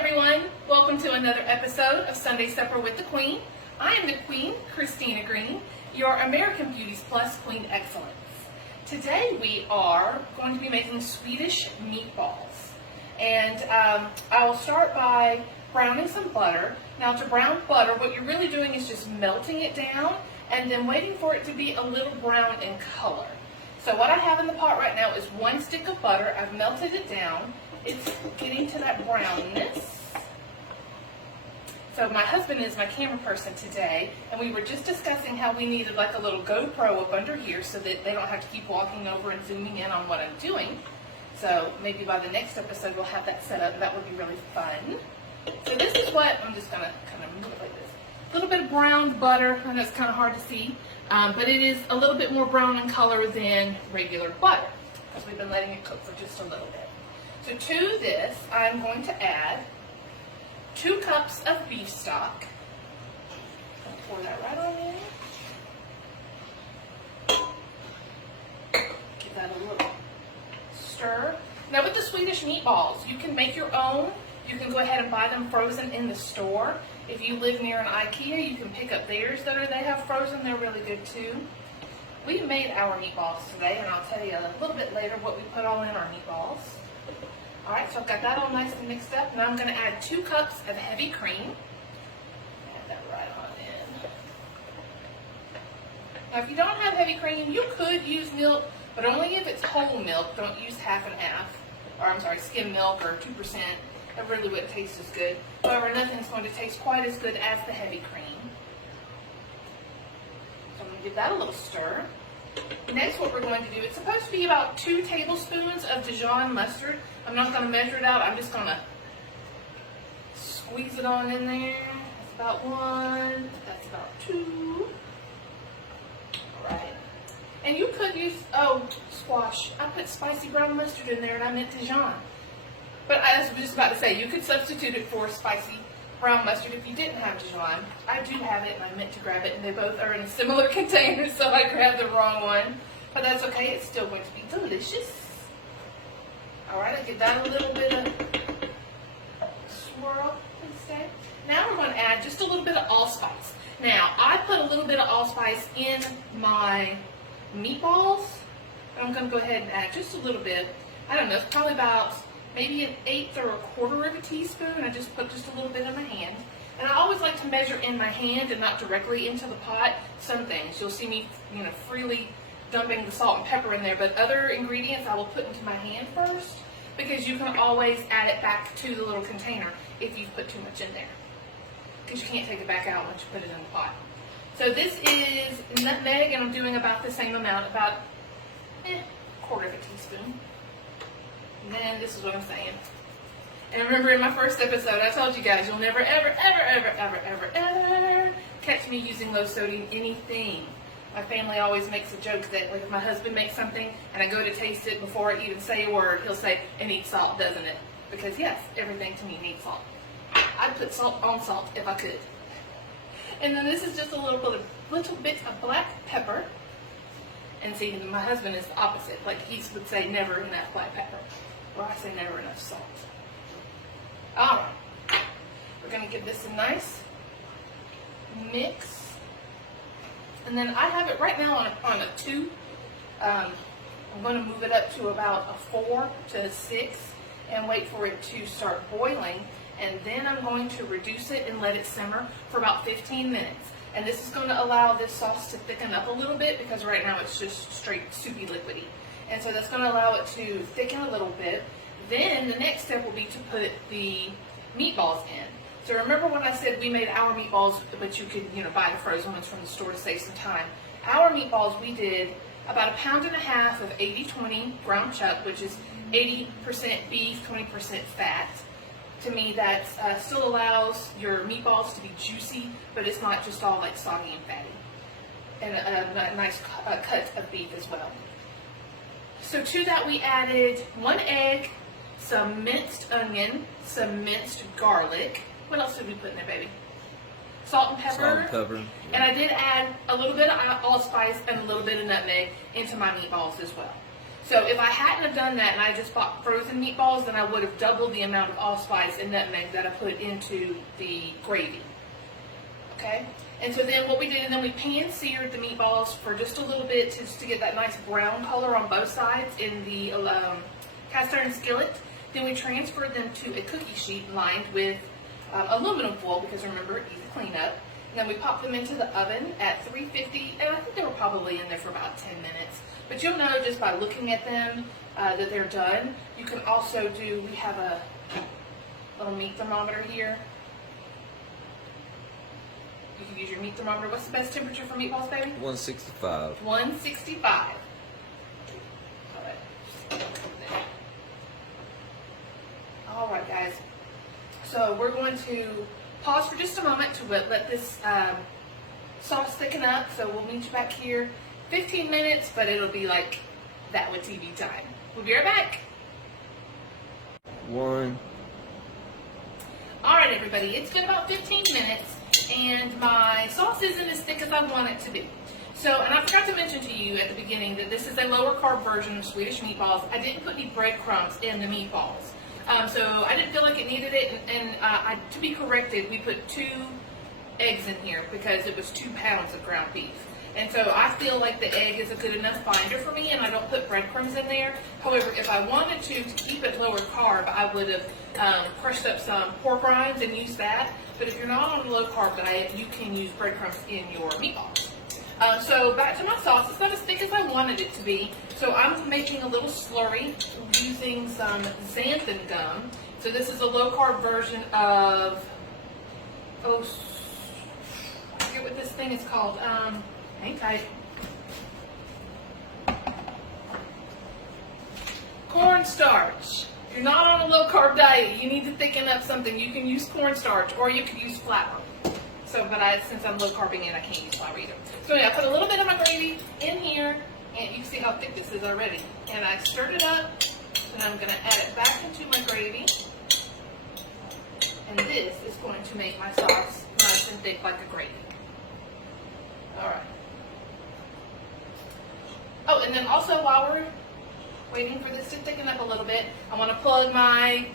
everyone, welcome to another episode of Sunday Supper with the Queen. I am the Queen, Christina Green, your American Beauties Plus Queen Excellence. Today we are going to be making Swedish meatballs. And I will start by browning some butter. Now to brown butter, what you're really doing is just melting it down and then waiting for it to be a little brown in color. So what I have in the pot right now is 1 stick of butter. I've melted it down. It's getting to that brownness. So my husband is my camera person today, and we were just discussing how we needed like a little GoPro up under here so that they don't have to keep walking over and zooming in on what I'm doing. So maybe by the next episode we'll have that set up. That would be really fun. So this is what, I'm just going to kind of move it like this. A little bit of browned butter. I know it's kind of hard to see, but it is a little bit more brown in color than regular butter because we've been letting it cook for just a little bit. So to this, I'm going to add 2 cups of beef stock. I'll pour that right on in. Give that a little stir. Now with the Swedish meatballs, you can make your own. You can go ahead and buy them frozen in the store. If you live near an IKEA, you can pick up theirs that they have frozen. They're really good too. We made our meatballs today, and I'll tell you a little bit later what we put all in our meatballs. Alright, so I've got that all nice and mixed up. Now I'm going to add 2 cups of heavy cream. Add that right on in. Now if you don't have heavy cream, you could use milk, but only if it's whole milk. Don't use half and half. Or I'm sorry, skim milk or 2%. That really wouldn't taste as good. However, nothing's going to taste quite as good as the heavy cream. So I'm going to give that a little stir. Next, what we're going to do, it's supposed to be about 2 tablespoons of Dijon mustard. I'm not going to measure it out. I'm just going to squeeze it on in there. That's about 1. That's about 2. All right. And you could use, squash. I put spicy brown mustard in there, and I meant Dijon. But I was just about to say, you could substitute it for spicy brown mustard if you didn't have Dijon. I do have it, and I meant to grab it, and they both are in similar containers, so I grabbed the wrong one. But that's okay, it's still going to be delicious. Alright, I give that a little bit of swirl instead. Now we're going to add just a little bit of allspice. Now, I put a little bit of allspice in my meatballs, but I'm going to go ahead and add just a little bit. I don't know, it's probably about maybe 1/8 or 1/4 of a teaspoon. I just put just a little bit in my hand. And I always like to measure in my hand and not directly into the pot. Some things, you'll see me, freely dumping the salt and pepper in there, but other ingredients I will put into my hand first because you can always add it back to the little container if you've put too much in there. Because you can't take it back out once you put it in the pot. So this is nutmeg, and I'm doing about the same amount, about 1/4 of a teaspoon. And then this is what I'm saying. And remember in my first episode, I told you guys, you'll never, ever, ever, ever, ever, ever, ever catch me using low sodium anything. My family always makes a joke that like if my husband makes something and I go to taste it before I even say a word, he'll say, it needs salt, doesn't it? Because yes, everything to me needs salt. I'd put salt on salt if I could. And then this is just a little bit of black pepper. And see, my husband is the opposite. Like he would say never enough black pepper. Or I say never enough salt. Alright. We're going to give this a nice mix. And then I have it right now on a 2. I'm going to move it up to about a 4 to 6 and wait for it to start boiling. And then I'm going to reduce it and let it simmer for about 15 minutes. And this is going to allow this sauce to thicken up a little bit because right now it's just straight soupy liquidy. And so that's going to allow it to thicken a little bit. Then the next step will be to put the meatballs in. So remember when I said we made our meatballs, but you could buy the frozen ones from the store to save some time. Our meatballs, we did about 1.5 pounds of 80-20 ground chuck, which is 80% beef, 20% fat. To me, that still allows your meatballs to be juicy, but it's not just all like soggy and fatty. And a nice cut of beef as well. So to that we added 1 egg, some minced onion, some minced garlic. What else did we put in there, baby? Salt and pepper. Salt and pepper. Yeah. And I did add a little bit of allspice and a little bit of nutmeg into my meatballs as well. So if I hadn't have done that and I just bought frozen meatballs, then I would have doubled the amount of allspice and nutmeg that I put into the gravy. Okay? And so then what we did, and then we pan-seared the meatballs for just a little bit just to get that nice brown color on both sides in the cast iron skillet. Then we transferred them to a cookie sheet lined with aluminum foil, because remember, easy cleanup. And then we popped them into the oven at 350, and I think they were probably in there for about 10 minutes. But you'll know just by looking at them that they're done. You can also do, we have a little meat thermometer here. You can use your meat thermometer. What's the best temperature for meatballs, baby? 165. 165. All right, guys. So we're going to pause for just a moment to let this sauce thicken up. So we'll meet you back here 15 minutes, but it'll be like that with TV time. We'll be right back. One. All right, everybody. It's been about 15 minutes. And my sauce isn't as thick as I want it to be. So, and I forgot to mention to you at the beginning that this is a lower carb version of Swedish meatballs. I didn't put any breadcrumbs in the meatballs. So I didn't feel like it needed it. And to be corrected, we put 2 eggs in here because it was 2 pounds of ground beef. And so I feel like the egg is a good enough binder for me, and I don't put breadcrumbs in there. However, if I wanted to keep it lower carb, I would have crushed up some pork rinds and used that. But if you're not on a low carb diet, you can use breadcrumbs in your meatballs. So back to my sauce. It's not as thick as I wanted it to be. So I'm making a little slurry using some xanthan gum. So this is a low carb version of, I forget what this thing is called. Hang tight. Cornstarch. If you're not on a low carb diet, you need to thicken up something. You can use cornstarch or you could use flour. So, but since I'm low carbing it, I can't use flour either. So yeah, I put a little bit of my gravy in here, and you can see how thick this is already. And I stirred it up, and I'm going to add it back into my gravy. And this is going to make my sauce nice and thick like a gravy. All right. Oh, and then also while we're waiting for this to thicken up a little bit, I want to plug my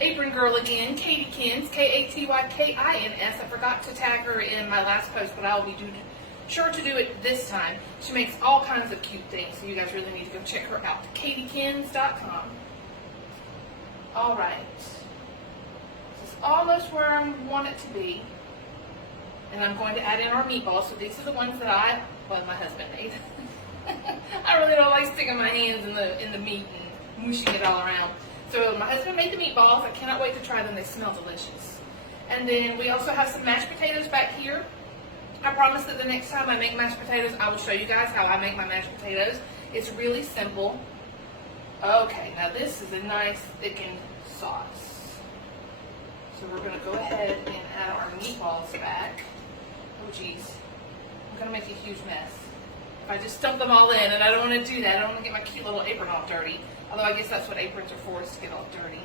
apron girl again, Katie Kins, Katykyins. I forgot to tag her in my last post, but I'll be sure to do it this time. She makes all kinds of cute things, so you guys really need to go check her out. KatyKins.com. All right. This is almost where I want it to be. And I'm going to add in our meatballs. So these are the ones that my husband made. I really don't like sticking my hands in the meat and mushing it all around. So my husband made the meatballs. I cannot wait to try them. They smell delicious. And then we also have some mashed potatoes back here. I promise that the next time I make mashed potatoes, I will show you guys how I make my mashed potatoes. It's really simple. Okay, now this is a nice thickened sauce. So we're going to go ahead and add our meatballs back. Oh geez, I'm going to make a huge mess. If I just dump them all in, and I don't want to do that. I don't want to get my cute little apron all dirty. Although I guess that's what aprons are for, is to get all dirty.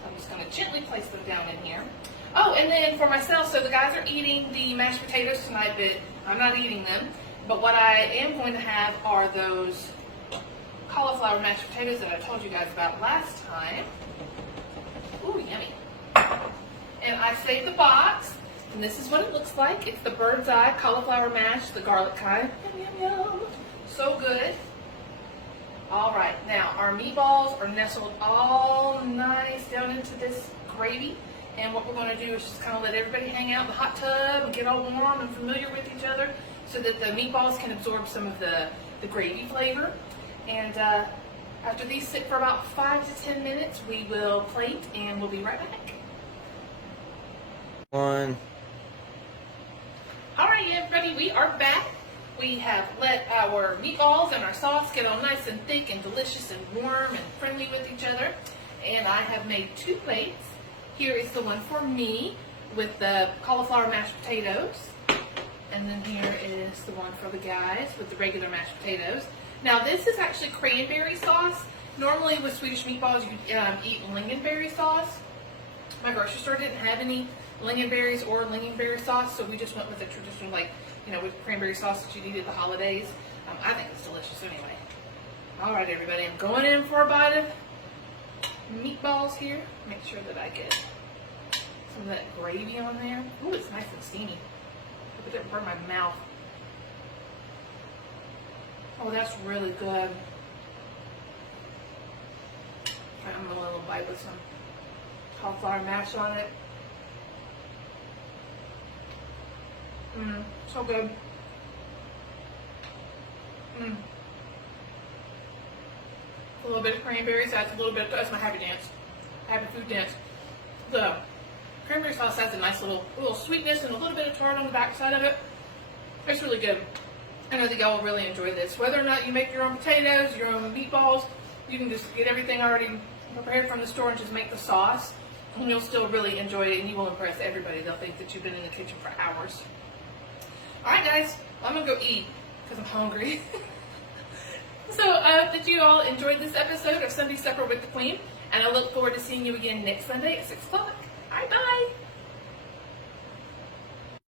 So I'm just going to gently place them down in here. Oh, and then for myself, so the guys are eating the mashed potatoes tonight, but I'm not eating them. But what I am going to have are those cauliflower mashed potatoes that I told you guys about last time. Ooh, yummy. And I saved the box, and this is what it looks like. It's the bird's eye cauliflower mash, the garlic kind. Yum, yum, yum. So good. All right, now our meatballs are nestled all nice down into this gravy. And what we're going to do is just kind of let everybody hang out in the hot tub and get all warm and familiar with each other so that the meatballs can absorb some of the gravy flavor. And after these sit for about 5 to 10 minutes, we will plate and we'll be right back. One. All right, everybody, we are back. We have let our meatballs and our sauce get all nice and thick and delicious and warm and friendly with each other. And I have made 2 plates. Here is the one for me with the cauliflower mashed potatoes. And then here is the one for the guys with the regular mashed potatoes. Now this is actually cranberry sauce. Normally with Swedish meatballs you eat lingonberry sauce. My grocery store didn't have any lingonberries or lingonberry sauce, so we just went with the traditional, like, with cranberry sauce that you eat at the holidays. I think it's delicious anyway. All right, everybody, I'm going in for a bite of meatballs here. Make sure that I get some of that gravy on there. Ooh, it's nice and steamy. Hope it didn't burn my mouth. Oh, that's really good. I'm gonna let a little bite with some cauliflower mash on it. So good. A little bit of cranberries, that's that's my happy dance. Happy food dance. The cranberry sauce has a nice little sweetness and a little bit of tart on the backside of it. It's really good. I know that y'all will really enjoy this. Whether or not you make your own potatoes, your own meatballs, you can just get everything already prepared from the store and just make the sauce. And you'll still really enjoy it, and you will impress everybody. They'll think that you've been in the kitchen for hours. Alright guys, I'm going to go eat because I'm hungry. So I hope that you all enjoyed this episode of Sunday Supper with the Queen, and I look forward to seeing you again next Sunday at 6 o'clock. Alright, bye!